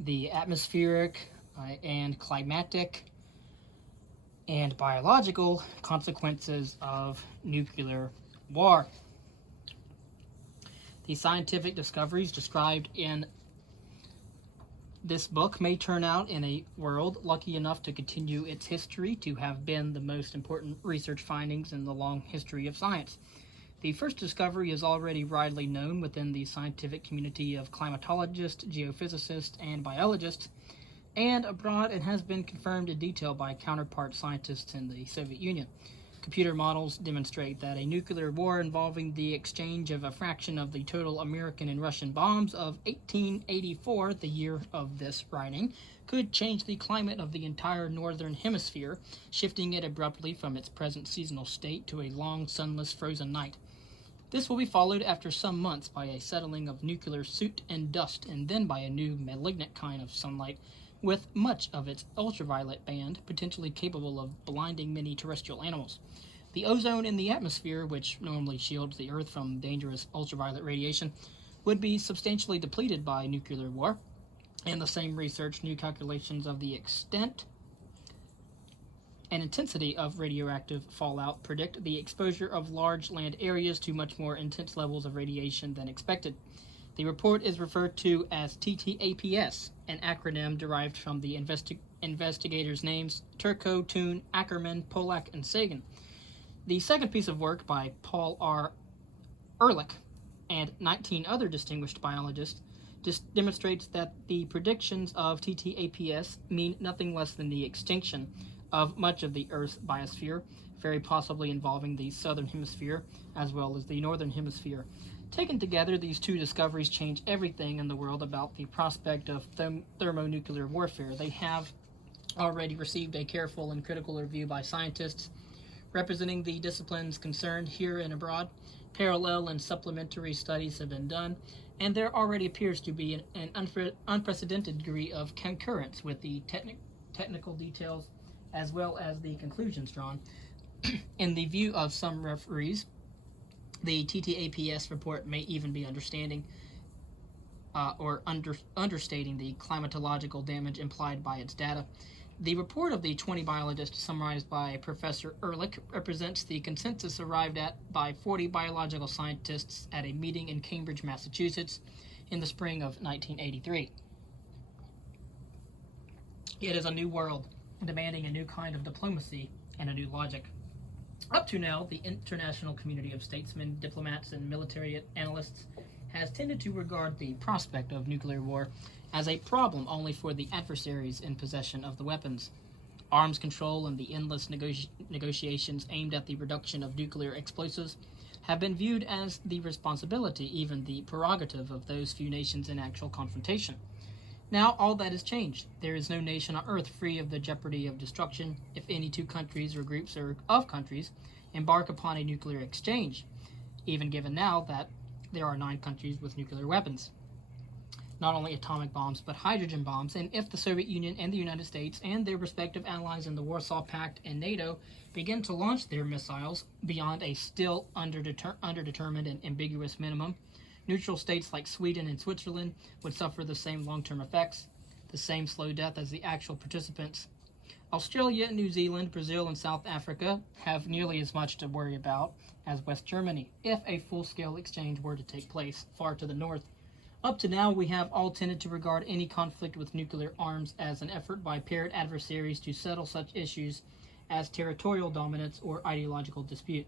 the atmospheric and climatic and biological consequences of nuclear war. The scientific discoveries described in this book may turn out in a world lucky enough to continue its history to have been the most important research findings in the long history of science. The first discovery is already widely known within the scientific community of climatologists, geophysicists, and biologists, and abroad it has been confirmed in detail by counterpart scientists in the Soviet Union. Computer models demonstrate that a nuclear war involving the exchange of a fraction of the total American and Russian bombs of 1884, the year of this writing, could change the climate of the entire northern hemisphere, shifting it abruptly from its present seasonal state to a long, sunless, frozen night. This will be followed after some months by a settling of nuclear soot and dust, and then by a new malignant kind of sunlight with much of its ultraviolet band potentially capable of blinding many terrestrial animals. The ozone in the atmosphere, which normally shields the Earth from dangerous ultraviolet radiation, would be substantially depleted by nuclear war. And the same research, new calculations of the extent and intensity of radioactive fallout predict the exposure of large land areas to much more intense levels of radiation than expected. The report is referred to as TTAPS, an acronym derived from the investigators' names Turco, Toon, Ackerman, Polak, and Sagan. The second piece of work by Paul R. Ehrlich and 19 other distinguished biologists demonstrates that the predictions of TTAPS mean nothing less than the extinction of much of the Earth's biosphere, very possibly involving the southern hemisphere as well as the northern hemisphere. Taken together, these two discoveries change everything in the world about the prospect of thermonuclear warfare. They have already received a careful and critical review by scientists representing the disciplines concerned here and abroad. Parallel and supplementary studies have been done, and there already appears to be an unprecedented degree of concurrence with the technical details as well as the conclusions drawn. In the view of some referees, the TTAPS report may even be understating the climatological damage implied by its data. The report of the 20 biologists summarized by Professor Ehrlich represents the consensus arrived at by 40 biological scientists at a meeting in Cambridge, Massachusetts in the spring of 1983. It is a new world, demanding a new kind of diplomacy and a new logic. Up to now, the international community of statesmen, diplomats, and military analysts has tended to regard the prospect of nuclear war as a problem only for the adversaries in possession of the weapons. Arms control and the endless negotiations aimed at the reduction of nuclear explosives have been viewed as the responsibility, even the prerogative, of those few nations in actual confrontation. Now all that has changed. There is no nation on earth free of the jeopardy of destruction if any two countries or groups of countries embark upon a nuclear exchange, even given now that there are 9 countries with nuclear weapons. Not only atomic bombs, but hydrogen bombs, and if the Soviet Union and the United States and their respective allies in the Warsaw Pact and NATO begin to launch their missiles beyond a still underdetermined and ambiguous minimum, neutral states like Sweden and Switzerland would suffer the same long-term effects, the same slow death as the actual participants. Australia, New Zealand, Brazil, and South Africa have nearly as much to worry about as West Germany if a full-scale exchange were to take place far to the north. Up to now, we have all tended to regard any conflict with nuclear arms as an effort by paired adversaries to settle such issues as territorial dominance or ideological dispute.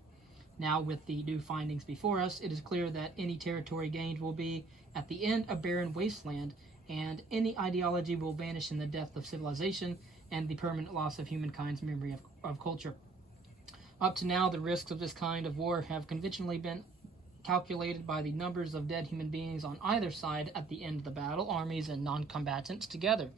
Now, with the new findings before us, it is clear that any territory gained will be, at the end, a barren wasteland, and any ideology will vanish in the death of civilization and the permanent loss of humankind's memory of culture. Up to now, the risks of this kind of war have conventionally been calculated by the numbers of dead human beings on either side at the end of the battle, armies and non-combatants together.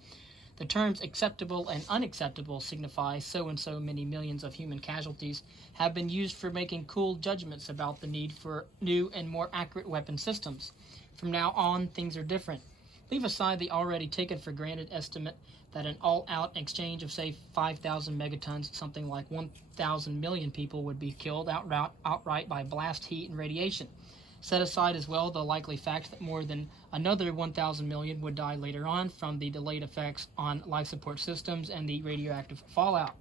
The terms acceptable and unacceptable signify so and so many millions of human casualties have been used for making cool judgments about the need for new and more accurate weapon systems. From now on, things are different. Leave aside the already taken for granted estimate that an all-out exchange of, say, 5,000 megatons, something like 1,000 million people would be killed outright by blast heat and radiation. Set aside as well the likely fact that more than another 1,000 million would die later on from the delayed effects on life support systems and the radioactive fallout.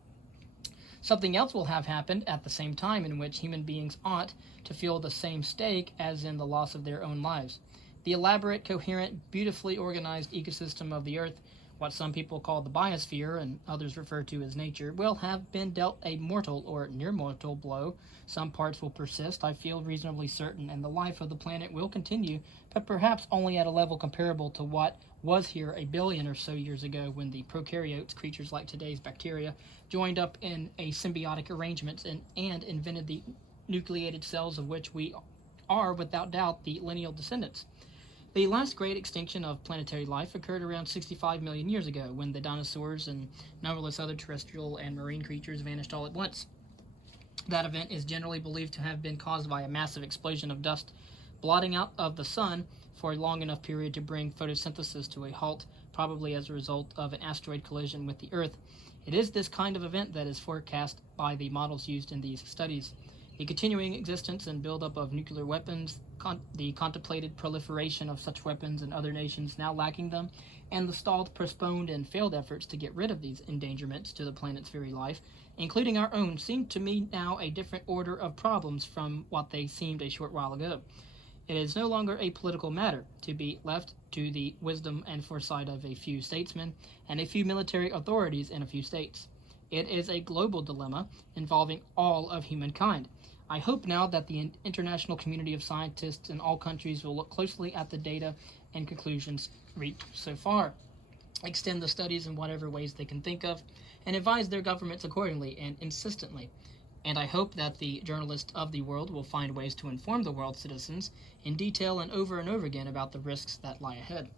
Something else will have happened at the same time in which human beings ought to feel the same stake as in the loss of their own lives. The elaborate, coherent, beautifully organized ecosystem of the Earth, what some people call the biosphere and others refer to as nature, will have been dealt a mortal or near mortal blow. Some parts will persist, I feel reasonably certain, and the life of the planet will continue, but perhaps only at a level comparable to what was here a billion or so years ago when the prokaryotes, creatures like today's bacteria, joined up in a symbiotic arrangement and invented the nucleated cells of which we are, without doubt, the lineal descendants. The last great extinction of planetary life occurred around 65 million years ago, when the dinosaurs and numberless other terrestrial and marine creatures vanished all at once. That event is generally believed to have been caused by a massive explosion of dust blotting out of the sun for a long enough period to bring photosynthesis to a halt, probably as a result of an asteroid collision with the Earth. It is this kind of event that is forecast by the models used in these studies. The continuing existence and buildup of nuclear weapons, the contemplated proliferation of such weapons in other nations now lacking them, and the stalled, postponed, and failed efforts to get rid of these endangerments to the planet's very life, including our own, seem to me now a different order of problems from what they seemed a short while ago. It is no longer a political matter to be left to the wisdom and foresight of a few statesmen and a few military authorities in a few states. It is a global dilemma involving all of humankind. I hope now that the international community of scientists in all countries will look closely at the data and conclusions reached so far, extend the studies in whatever ways they can think of, and advise their governments accordingly and insistently. And I hope that the journalists of the world will find ways to inform the world's citizens in detail and over again about the risks that lie ahead.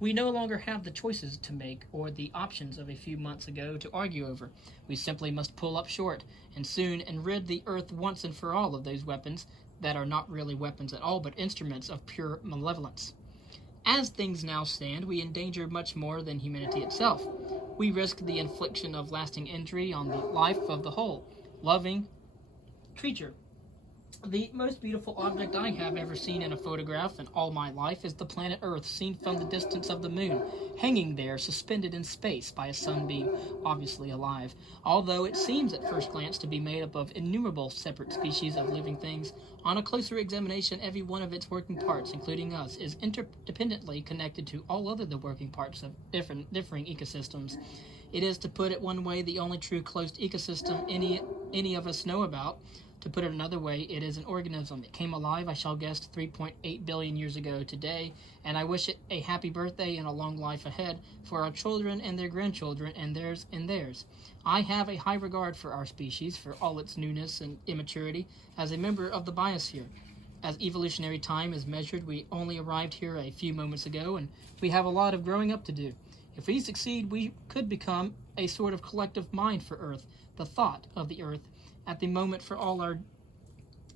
We no longer have the choices to make or the options of a few months ago to argue over. We simply must pull up short and soon and rid the Earth once and for all of those weapons that are not really weapons at all but instruments of pure malevolence. As things now stand, we endanger much more than humanity itself. We risk the infliction of lasting injury on the life of the whole, loving creature. The most beautiful object I have ever seen in a photograph in all my life is the planet Earth seen from the distance of the moon, hanging there suspended in space by a sunbeam, obviously alive. Although it seems at first glance to be made up of innumerable separate species of living things, on a closer examination every one of its working parts, including us, is interdependently connected to all other the working parts of differing ecosystems. It is, to put it one way, the only true closed ecosystem any of us know about. To put it another way, it is an organism. It came alive, I shall guess, 3.8 billion years ago today, and I wish it a happy birthday and a long life ahead for our children and their grandchildren and theirs and theirs. I have a high regard for our species, for all its newness and immaturity, as a member of the biosphere. As evolutionary time is measured, we only arrived here a few moments ago, and we have a lot of growing up to do. If we succeed, we could become a sort of collective mind for Earth, the thought of the Earth. At the moment, for all our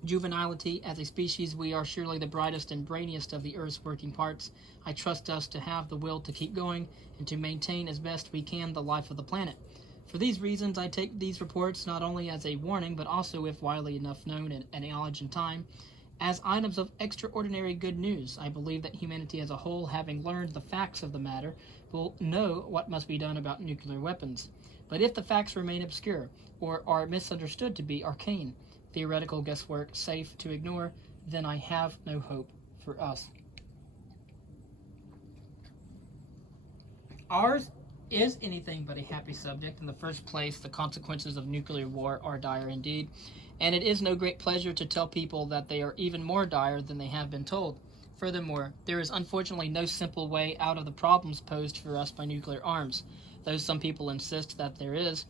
juvenility as a species, we are surely the brightest and brainiest of the Earth's working parts. I trust us to have the will to keep going and to maintain as best we can the life of the planet. For these reasons, I take these reports not only as a warning, but also, if widely enough known and acknowledged in time, as items of extraordinary good news. I believe that humanity as a whole, having learned the facts of the matter, will know what must be done about nuclear weapons. But if the facts remain obscure, or are misunderstood to be arcane, theoretical guesswork safe to ignore, then I have no hope for us. Ours is anything but a happy subject. In the first place, the consequences of nuclear war are dire indeed, and it is no great pleasure to tell people that they are even more dire than they have been told. Furthermore, there is unfortunately no simple way out of the problems posed for us by nuclear arms, though some people insist that there is.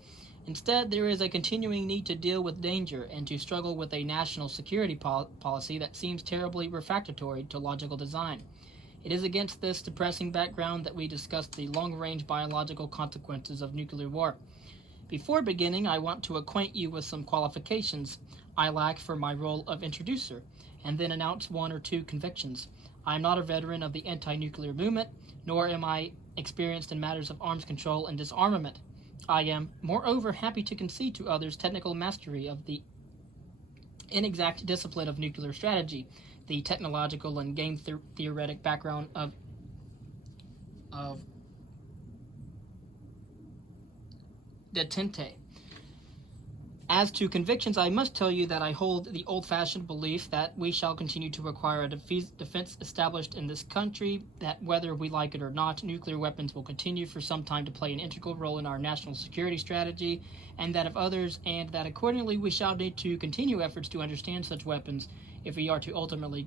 Instead, there is a continuing need to deal with danger and to struggle with a national security policy that seems terribly refractory to logical design. It is against this depressing background that we discuss the long-range biological consequences of nuclear war. Before beginning, I want to acquaint you with some qualifications I lack for my role of introducer, and then announce one or two convictions. I am not a veteran of the anti-nuclear movement, nor am I experienced in matters of arms control and disarmament. I am, moreover, happy to concede to others technical mastery of the inexact discipline of nuclear strategy, the technological and game theoretic background of Detente. As to convictions, I must tell you that I hold the old-fashioned belief that we shall continue to require a defense established in this country, that whether we like it or not, nuclear weapons will continue for some time to play an integral role in our national security strategy, and that of others, and that accordingly we shall need to continue efforts to understand such weapons if we are to ultimately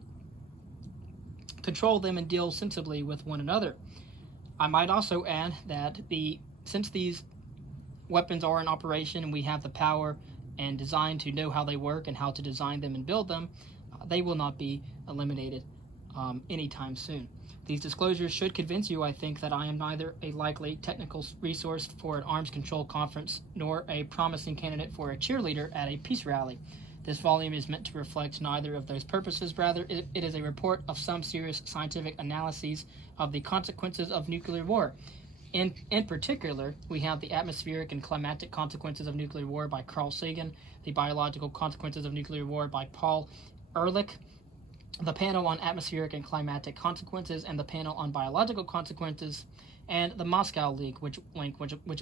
control them and deal sensibly with one another. I might also add that since these weapons are in operation and we have the power and design to know how they work and how to design them and build them, they will not be eliminated anytime soon. These disclosures should convince you, I think, that I am neither a likely technical resource for an arms control conference nor a promising candidate for a cheerleader at a peace rally. This volume is meant to reflect neither of those purposes. Rather, it is a report of some serious scientific analyses of the consequences of nuclear war. In particular, we have the atmospheric and climatic consequences of nuclear war by Carl Sagan, the biological consequences of nuclear war by Paul Ehrlich, the panel on atmospheric and climatic consequences, and the panel on biological consequences, and the Moscow League, which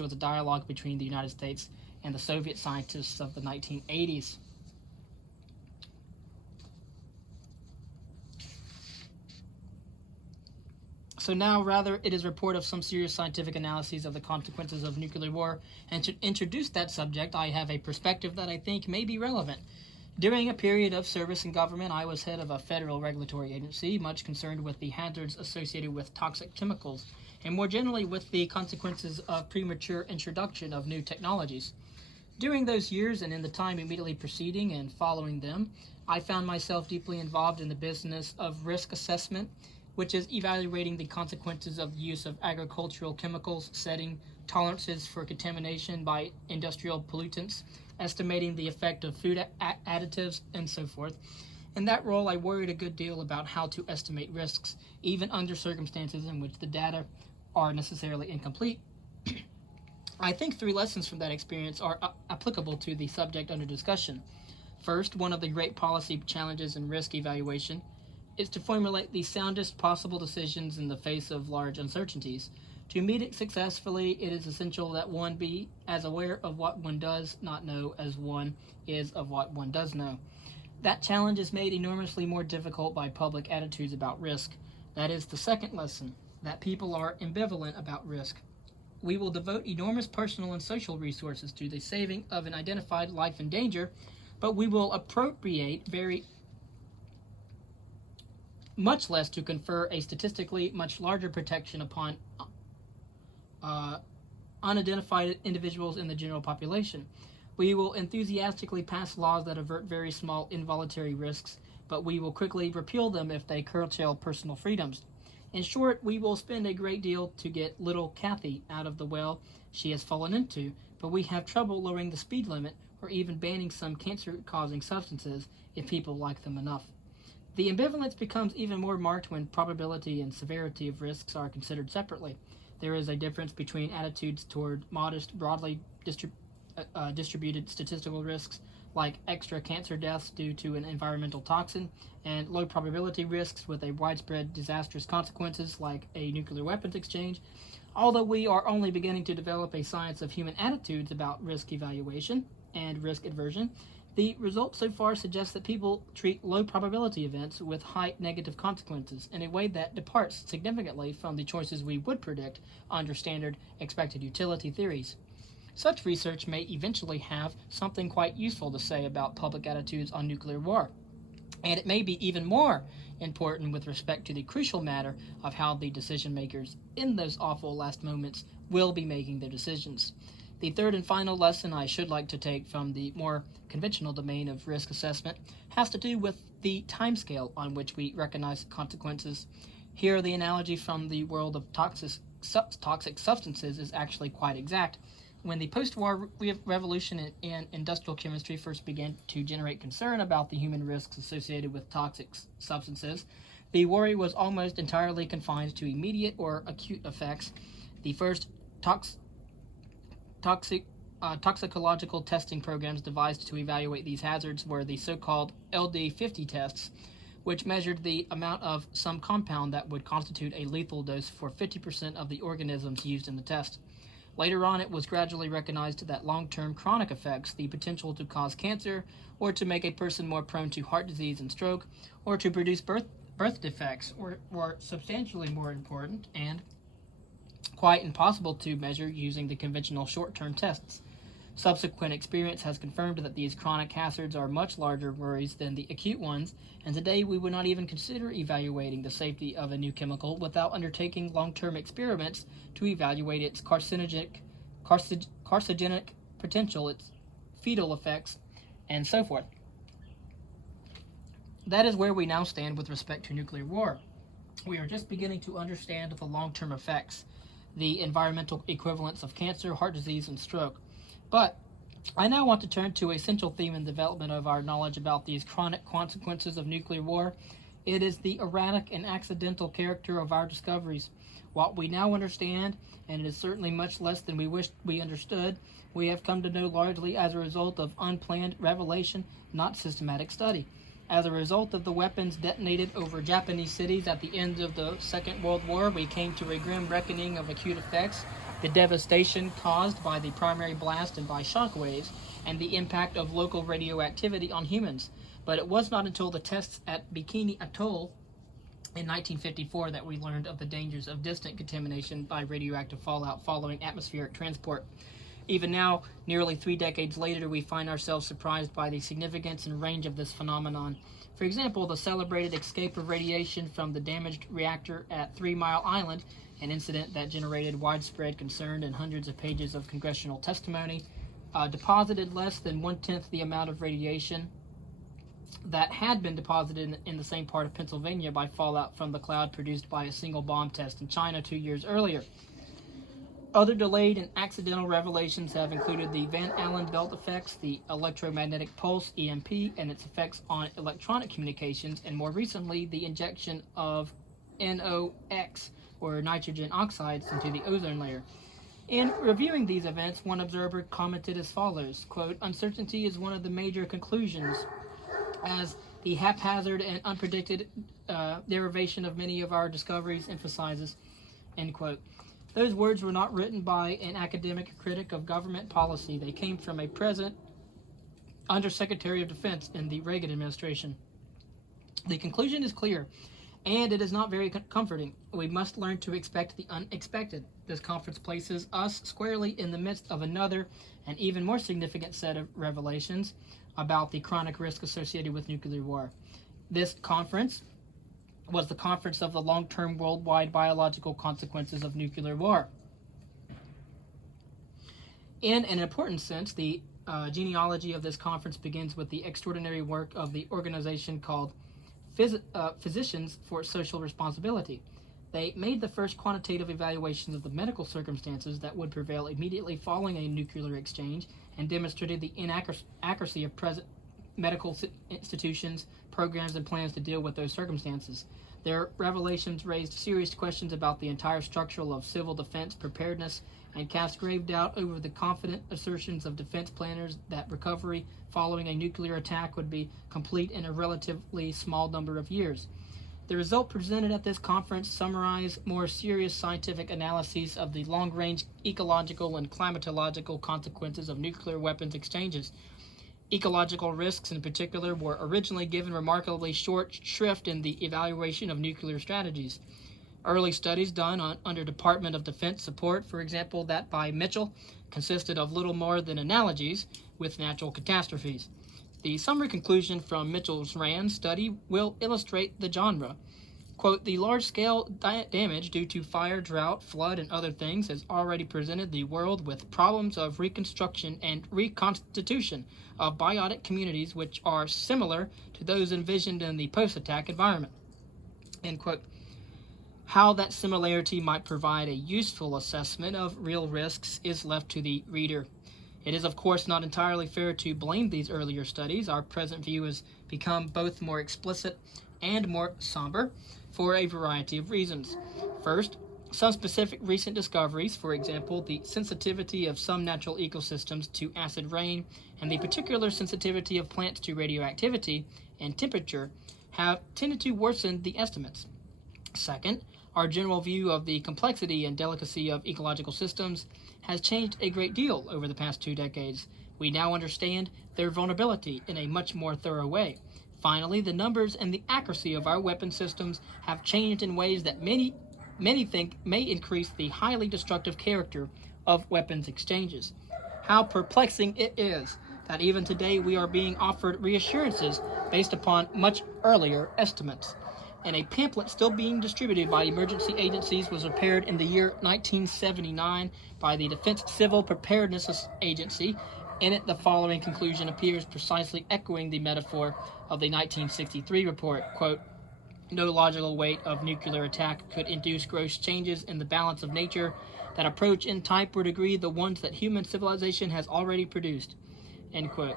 was a dialogue between the United States and the Soviet scientists of the 1980s. So now, rather, it is a report of some serious scientific analyses of the consequences of nuclear war, and to introduce that subject, I have a perspective that I think may be relevant. During a period of service in government, I was head of a federal regulatory agency, much concerned with the hazards associated with toxic chemicals, and more generally with the consequences of premature introduction of new technologies. During those years, and in the time immediately preceding and following them, I found myself deeply involved in the business of risk assessment, which is evaluating the consequences of the use of agricultural chemicals, setting tolerances for contamination by industrial pollutants, estimating the effect of food additives, and so forth. In that role, I worried a good deal about how to estimate risks, even under circumstances in which the data are necessarily incomplete. I think 3 lessons from that experience are applicable to the subject under discussion. First, one of the great policy challenges in risk evaluation is to formulate the soundest possible decisions in the face of large uncertainties. To meet it successfully, it is essential that one be as aware of what one does not know as one is of what one does know. That challenge is made enormously more difficult by public attitudes about risk. That is the second lesson, that people are ambivalent about risk. We will devote enormous personal and social resources to the saving of an identified life in danger, but we will appropriate very much less to confer a statistically much larger protection upon unidentified individuals in the general population. We will enthusiastically pass laws that avert very small involuntary risks, but we will quickly repeal them if they curtail personal freedoms. In short, we will spend a great deal to get little Kathy out of the well she has fallen into, but we have trouble lowering the speed limit or even banning some cancer-causing substances if people like them enough. The ambivalence becomes even more marked when probability and severity of risks are considered separately. There is a difference between attitudes toward modest, broadly distributed statistical risks, like extra cancer deaths due to an environmental toxin, and low probability risks with a widespread disastrous consequences, like a nuclear weapons exchange. Although we are only beginning to develop a science of human attitudes about risk evaluation and risk aversion, the results so far suggest that people treat low probability events with high negative consequences in a way that departs significantly from the choices we would predict under standard expected utility theories. Such research may eventually have something quite useful to say about public attitudes on nuclear war, and it may be even more important with respect to the crucial matter of how the decision makers in those awful last moments will be making their decisions. The third and final lesson I should like to take from the more conventional domain of risk assessment has to do with the timescale on which we recognize consequences. Here, the analogy from the world of toxic substances is actually quite exact. When the post-war revolution in industrial chemistry first began to generate concern about the human risks associated with toxic substances, the worry was almost entirely confined to immediate or acute effects. The first toxicological testing programs devised to evaluate these hazards were the so-called LD50 tests, which measured the amount of some compound that would constitute a lethal dose for 50% of the organisms used in the test. Later on, it was gradually recognized that long-term chronic effects, the potential to cause cancer, or to make a person more prone to heart disease and stroke, or to produce birth defects, were substantially more important and quite impossible to measure using the conventional short-term tests. Subsequent experience has confirmed that these chronic hazards are much larger worries than the acute ones, and today we would not even consider evaluating the safety of a new chemical without undertaking long-term experiments to evaluate its carcinogenic potential, its fetal effects, and so forth. That is where we now stand with respect to nuclear war. We are just beginning to understand the long-term effects, the environmental equivalents of cancer, heart disease, and stroke. But I now want to turn to a central theme in development of our knowledge about these chronic consequences of nuclear war. It is the erratic and accidental character of our discoveries. What we now understand, and it is certainly much less than we wished we understood, we have come to know largely as a result of unplanned revelation, not systematic study. As a result of the weapons detonated over Japanese cities at the end of the Second World War, we came to a grim reckoning of acute effects, the devastation caused by the primary blast and by shock waves, and the impact of local radioactivity on humans. But it was not until the tests at Bikini Atoll in 1954 that we learned of the dangers of distant contamination by radioactive fallout following atmospheric transport. Even now, nearly 3 decades later, we find ourselves surprised by the significance and range of this phenomenon. For example, the celebrated escape of radiation from the damaged reactor at 3 Mile Island, an incident that generated widespread concern and hundreds of pages of congressional testimony, deposited less than 1/10 the amount of radiation that had been deposited in the same part of Pennsylvania by fallout from the cloud produced by a single bomb test in China 2 years earlier. Other delayed and accidental revelations have included the Van Allen belt effects, the electromagnetic pulse, EMP, and its effects on electronic communications, and more recently, the injection of NOx, or nitrogen oxides, into the ozone layer. In reviewing these events, one observer commented as follows, quote, "Uncertainty is one of the major conclusions, as the haphazard and unpredicted derivation of many of our discoveries emphasizes," end quote. Those words were not written by an academic critic of government policy. They came from a present Undersecretary of Defense in the Reagan administration. The conclusion is clear, and it is not very comforting. We must learn to expect the unexpected. This conference places us squarely in the midst of another and even more significant set of revelations about the chronic risk associated with nuclear war. This conference was the conference of the long-term worldwide biological consequences of nuclear war. In an important sense, the genealogy of this conference begins with the extraordinary work of the organization called Physicians for Social Responsibility. They made the first quantitative evaluations of the medical circumstances that would prevail immediately following a nuclear exchange and demonstrated the inaccuracy of present medical institutions, programs, and plans to deal with those circumstances. Their revelations raised serious questions about the entire structure of civil defense preparedness and cast grave doubt over the confident assertions of defense planners that recovery following a nuclear attack would be complete in a relatively small number of years. The result presented at this conference summarized more serious scientific analyses of the long-range ecological and climatological consequences of nuclear weapons exchanges. Ecological risks, in particular, were originally given remarkably short shrift in the evaluation of nuclear strategies. Early studies done under Department of Defense support, for example, that by Mitchell, consisted of little more than analogies with natural catastrophes. The summary conclusion from Mitchell's RAND study will illustrate the genre. Quote, "The large-scale damage due to fire, drought, flood, and other things has already presented the world with problems of reconstruction and reconstitution of biotic communities which are similar to those envisioned in the post-attack environment." End quote. How that similarity might provide a useful assessment of real risks is left to the reader. It is, of course, not entirely fair to blame these earlier studies. Our present view has become both more explicit and more somber for a variety of reasons. First, some specific recent discoveries, for example, the sensitivity of some natural ecosystems to acid rain and the particular sensitivity of plants to radioactivity and temperature, have tended to worsen the estimates. Second, our general view of the complexity and delicacy of ecological systems has changed a great deal over the past 2 decades. We now understand their vulnerability in a much more thorough way. Finally, the numbers and the accuracy of our weapon systems have changed in ways that many think may increase the highly destructive character of weapons exchanges. How perplexing it is that even today we are being offered reassurances based upon much earlier estimates. And a pamphlet still being distributed by emergency agencies was prepared in the year 1979 by the Defense Civil Preparedness Agency. In it, the following conclusion appears, precisely echoing the metaphor of the 1963 report. Quote, "No logical weight of nuclear attack could induce gross changes in the balance of nature that approach in type or degree the ones that human civilization has already produced." End quote.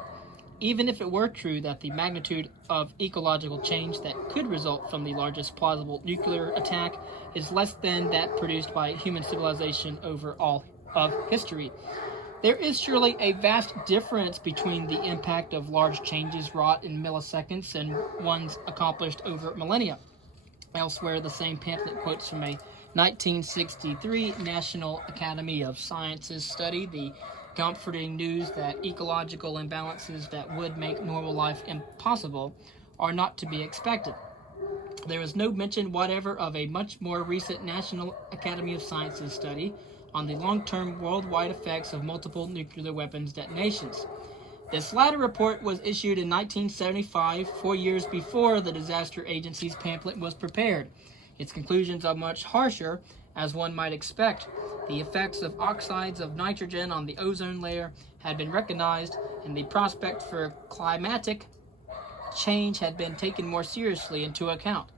Even if it were true that the magnitude of ecological change that could result from the largest plausible nuclear attack is less than that produced by human civilization over all of history, there is surely a vast difference between the impact of large changes wrought in milliseconds and ones accomplished over millennia. Elsewhere, the same pamphlet quotes from a 1963 National Academy of Sciences study the comforting news that ecological imbalances that would make normal life impossible are not to be expected. There is no mention whatever of a much more recent National Academy of Sciences study on the long-term worldwide effects of multiple nuclear weapons detonations. This latter report was issued in 1975, 4 years before the disaster agency's pamphlet was prepared. Its conclusions are much harsher, as one might expect. The effects of oxides of nitrogen on the ozone layer had been recognized, and the prospect for climatic change had been taken more seriously into account.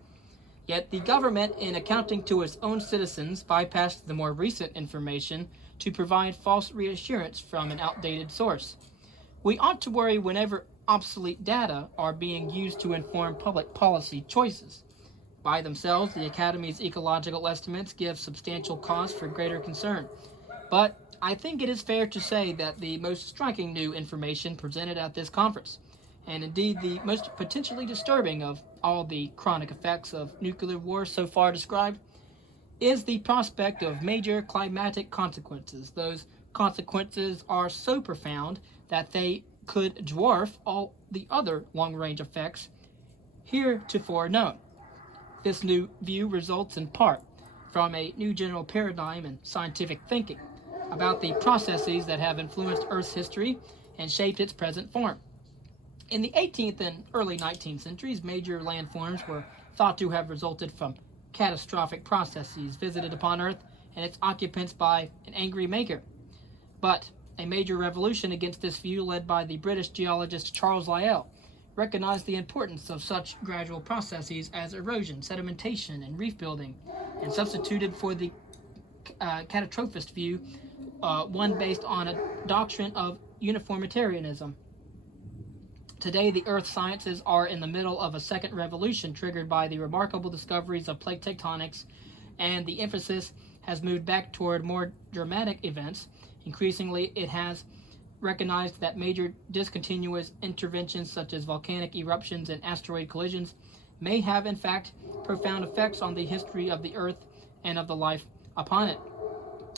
Yet the government, in accounting to its own citizens, bypassed the more recent information to provide false reassurance from an outdated source. We ought to worry whenever obsolete data are being used to inform public policy choices. By themselves, the Academy's ecological estimates give substantial cause for greater concern. But I think it is fair to say that the most striking new information presented at this conference, and indeed the most potentially disturbing of all the chronic effects of nuclear war so far described, is the prospect of major climatic consequences. Those consequences are so profound that they could dwarf all the other long-range effects heretofore known. This new view results in part from a new general paradigm in scientific thinking about the processes that have influenced Earth's history and shaped its present form. In the 18th and early 19th centuries, major landforms were thought to have resulted from catastrophic processes visited upon Earth and its occupants by an angry maker. But a major revolution against this view, led by the British geologist Charles Lyell, recognized the importance of such gradual processes as erosion, sedimentation, and reef building, and substituted for the catastrophist view one based on a doctrine of uniformitarianism. Today, the Earth sciences are in the middle of a second revolution triggered by the remarkable discoveries of plate tectonics, and the emphasis has moved back toward more dramatic events. Increasingly, it has recognized that major discontinuous interventions such as volcanic eruptions and asteroid collisions may have in fact profound effects on the history of the Earth and of the life upon it.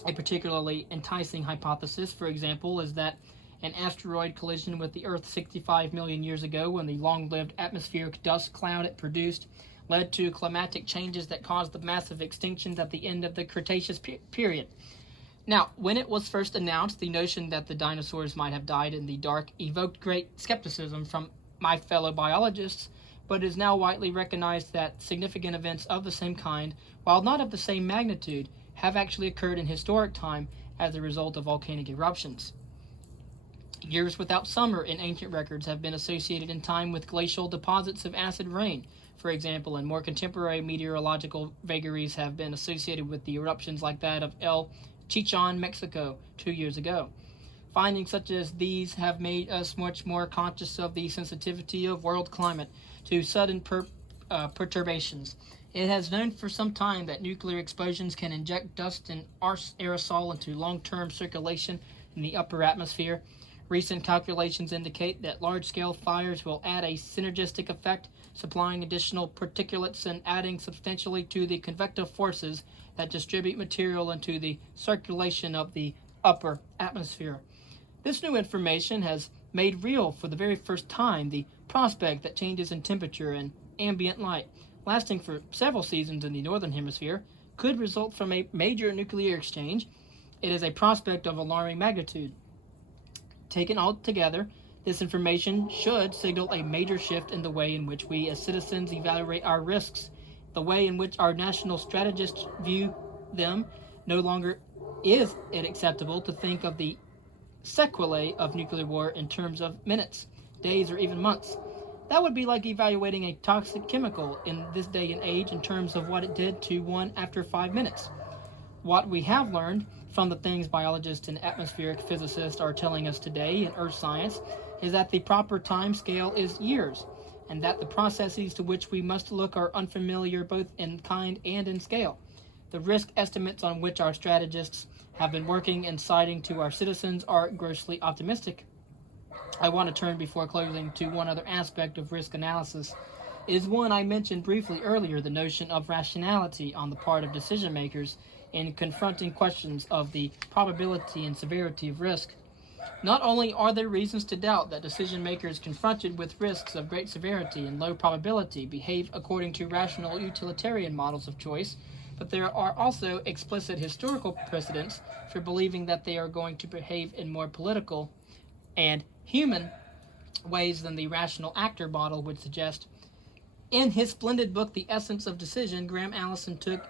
A particularly enticing hypothesis, for example, is that an asteroid collision with the Earth 65 million years ago, when the long-lived atmospheric dust cloud it produced led to climatic changes that caused the massive extinctions at the end of the Cretaceous period. Now, when it was first announced, the notion that the dinosaurs might have died in the dark evoked great skepticism from my fellow biologists, but it is now widely recognized that significant events of the same kind, while not of the same magnitude, have actually occurred in historic time as a result of volcanic eruptions. Years without summer in ancient records have been associated in time with glacial deposits of acid rain, for example, and more contemporary meteorological vagaries have been associated with the eruptions like that of El Chichon, Mexico, 2 years ago. Findings such as these have made us much more conscious of the sensitivity of world climate to sudden perturbations. It has known for some time that nuclear explosions can inject dust and aerosol into long-term circulation in the upper atmosphere, Recent calculations indicate that large-scale fires will add a synergistic effect, supplying additional particulates and adding substantially to the convective forces that distribute material into the circulation of the upper atmosphere. This new information has made real for the very first time the prospect that changes in temperature and ambient light, lasting for several seasons in the northern hemisphere, could result from a major nuclear exchange. It is a prospect of alarming magnitude. Taken all together, this information should signal a major shift in the way in which we as citizens evaluate our risks. The way in which our national strategists view them. No longer is it acceptable to think of the sequelae of nuclear war in terms of minutes, days, or even months. That would be like evaluating a toxic chemical in this day and age in terms of what it did to one after 5 minutes. What we have learned from the things biologists and atmospheric physicists are telling us today in earth science is that the proper time scale is years, and that the processes to which we must look are unfamiliar both in kind and in scale. The risk estimates on which our strategists have been working and citing to our citizens are grossly optimistic. I want to turn before closing to one other aspect of risk analysis. It is one I mentioned briefly earlier, the notion of rationality on the part of decision makers in confronting questions of the probability and severity of risk. Not only are there reasons to doubt that decision makers confronted with risks of great severity and low probability behave according to rational utilitarian models of choice, but there are also explicit historical precedents for believing that they are going to behave in more political and human ways than the rational actor model would suggest. In his splendid book, The Essence of Decision, Graham Allison took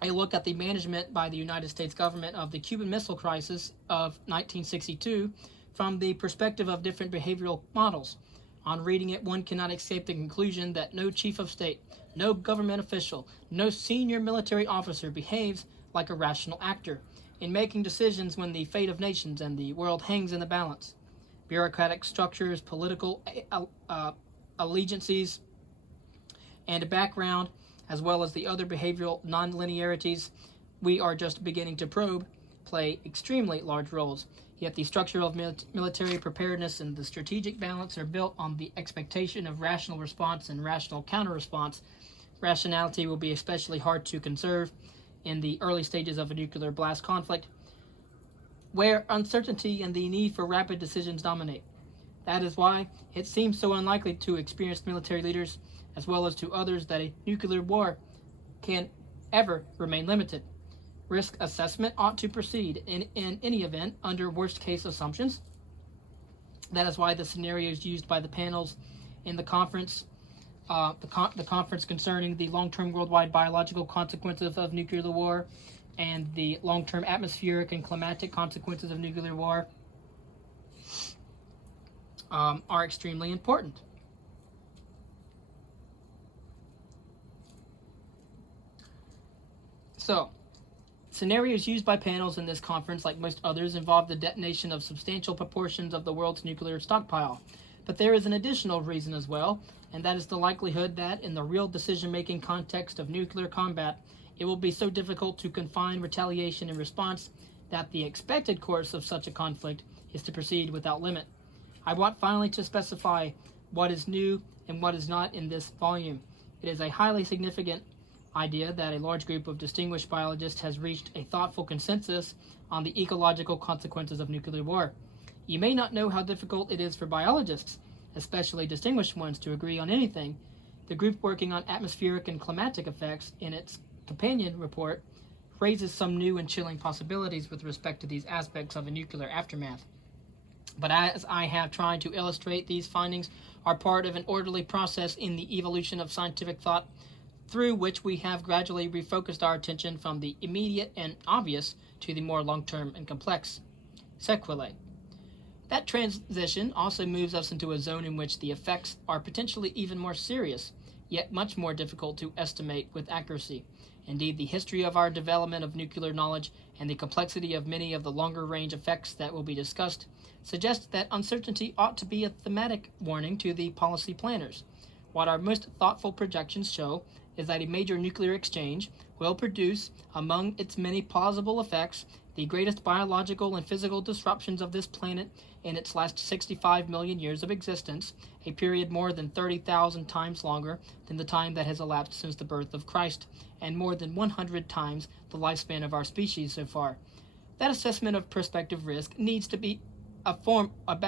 a look at the management by the United States government of the Cuban Missile Crisis of 1962 from the perspective of different behavioral models. On reading it, one cannot escape the conclusion that no chief of state, no government official, no senior military officer behaves like a rational actor in making decisions when the fate of nations and the world hangs in the balance. Bureaucratic structures, political allegiances, and a background, as well as the other behavioral nonlinearities we are just beginning to probe, play extremely large roles. Yet the structure of military preparedness and the strategic balance are built on the expectation of rational response and rational counter-response. Rationality will be especially hard to conserve in the early stages of a nuclear blast conflict, where uncertainty and the need for rapid decisions dominate. That is why it seems so unlikely to experienced military leaders, as well as to others, that a nuclear war can ever remain limited. Risk assessment ought to proceed in any event under worst-case assumptions. That is why the scenarios used by the panels in the conference, the conference concerning the long-term worldwide biological consequences of nuclear war and the long-term atmospheric and climatic consequences of nuclear war, are extremely important. So, scenarios used by panels in this conference, like most others, involve the detonation of substantial proportions of the world's nuclear stockpile. But there is an additional reason as well, and that is the likelihood that, in the real decision-making context of nuclear combat, it will be so difficult to confine retaliation and response that the expected course of such a conflict is to proceed without limit. I want finally to specify what is new and what is not in this volume. It is a highly significant idea that a large group of distinguished biologists has reached a thoughtful consensus on the ecological consequences of nuclear war. You may not know how difficult it is for biologists, especially distinguished ones, to agree on anything. The group working on atmospheric and climatic effects in its companion report raises some new and chilling possibilities with respect to these aspects of a nuclear aftermath. But as I have tried to illustrate, these findings are part of an orderly process in the evolution of scientific thought, through which we have gradually refocused our attention from the immediate and obvious to the more long-term and complex sequelae. That transition also moves us into a zone in which the effects are potentially even more serious, yet much more difficult to estimate with accuracy. Indeed, the history of our development of nuclear knowledge and the complexity of many of the longer-range effects that will be discussed suggests that uncertainty ought to be a thematic warning to the policy planners. What our most thoughtful projections show is that a major nuclear exchange will produce, among its many plausible effects, the greatest biological and physical disruptions of this planet in its last 65 million years of existence, a period more than 30,000 times longer than the time that has elapsed since the birth of Christ, and more than 100 times the lifespan of our species so far. That assessment of prospective risk needs to be a form of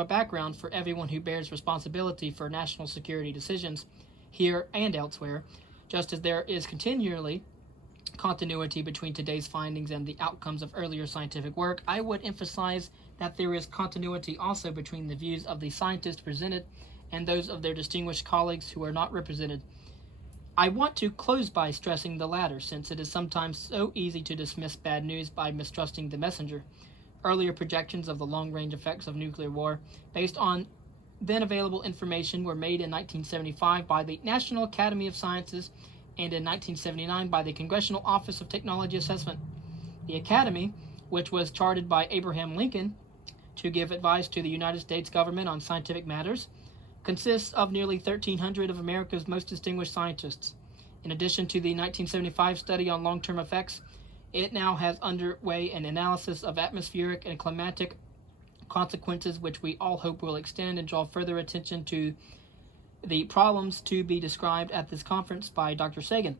a background for everyone who bears responsibility for national security decisions here and elsewhere, just as there is continually continuity between today's findings and the outcomes of earlier scientific work. I would emphasize that there is continuity also between the views of the scientists presented and those of their distinguished colleagues who are not represented. I want to close by stressing the latter, since it is sometimes so easy to dismiss bad news by mistrusting the messenger. Earlier projections of the long-range effects of nuclear war, based on then available information, were made in 1975 by the National Academy of Sciences and in 1979 by the Congressional Office of Technology Assessment. The Academy, which was chartered by Abraham Lincoln to give advice to the United States government on scientific matters, consists of nearly 1,300 of America's most distinguished scientists. In addition to the 1975 study on long-term effects, it now has underway an analysis of atmospheric and climatic consequences, which we all hope will extend and draw further attention to the problems to be described at this conference by Dr. Sagan.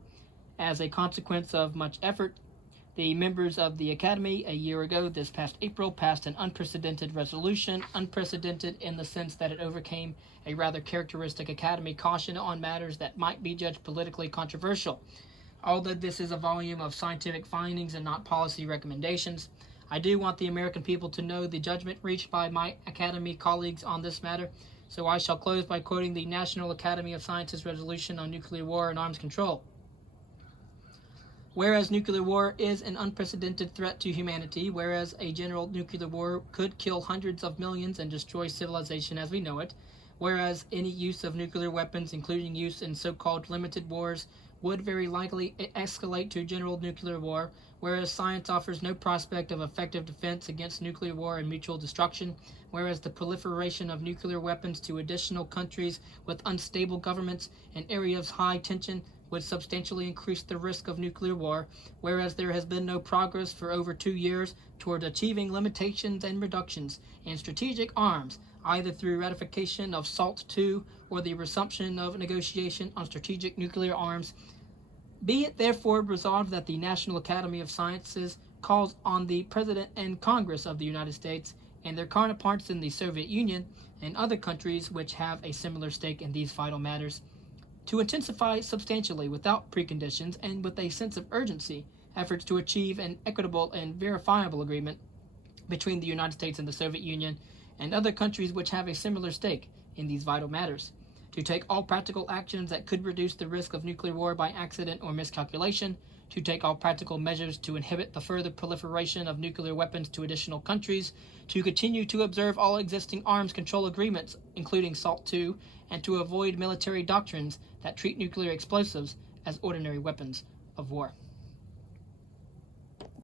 As a consequence of much effort, the members of the Academy a year ago, this past April, passed an unprecedented resolution, unprecedented in the sense that it overcame a rather characteristic Academy caution on matters that might be judged politically controversial. Although this is a volume of scientific findings and not policy recommendations, I do want the American people to know the judgment reached by my Academy colleagues on this matter, so I shall close by quoting the National Academy of Sciences resolution on nuclear war and arms control. Whereas nuclear war is an unprecedented threat to humanity, whereas a general nuclear war could kill hundreds of millions and destroy civilization as we know it, whereas any use of nuclear weapons, including use in so-called limited wars, would very likely escalate to general nuclear war, whereas science offers no prospect of effective defense against nuclear war and mutual destruction, whereas the proliferation of nuclear weapons to additional countries with unstable governments and areas of high tension would substantially increase the risk of nuclear war, whereas there has been no progress for over 2 years toward achieving limitations and reductions in strategic arms, either through ratification of SALT II or the resumption of negotiation on strategic nuclear arms. Be it therefore resolved that the National Academy of Sciences calls on the President and Congress of the United States and their counterparts in the Soviet Union and other countries which have a similar stake in these vital matters to intensify substantially, without preconditions and with a sense of urgency, efforts to achieve an equitable and verifiable agreement between the United States and the Soviet Union and other countries which have a similar stake in these vital matters, to take all practical actions that could reduce the risk of nuclear war by accident or miscalculation, to take all practical measures to inhibit the further proliferation of nuclear weapons to additional countries, to continue to observe all existing arms control agreements, including SALT II, and to avoid military doctrines that treat nuclear explosives as ordinary weapons of war.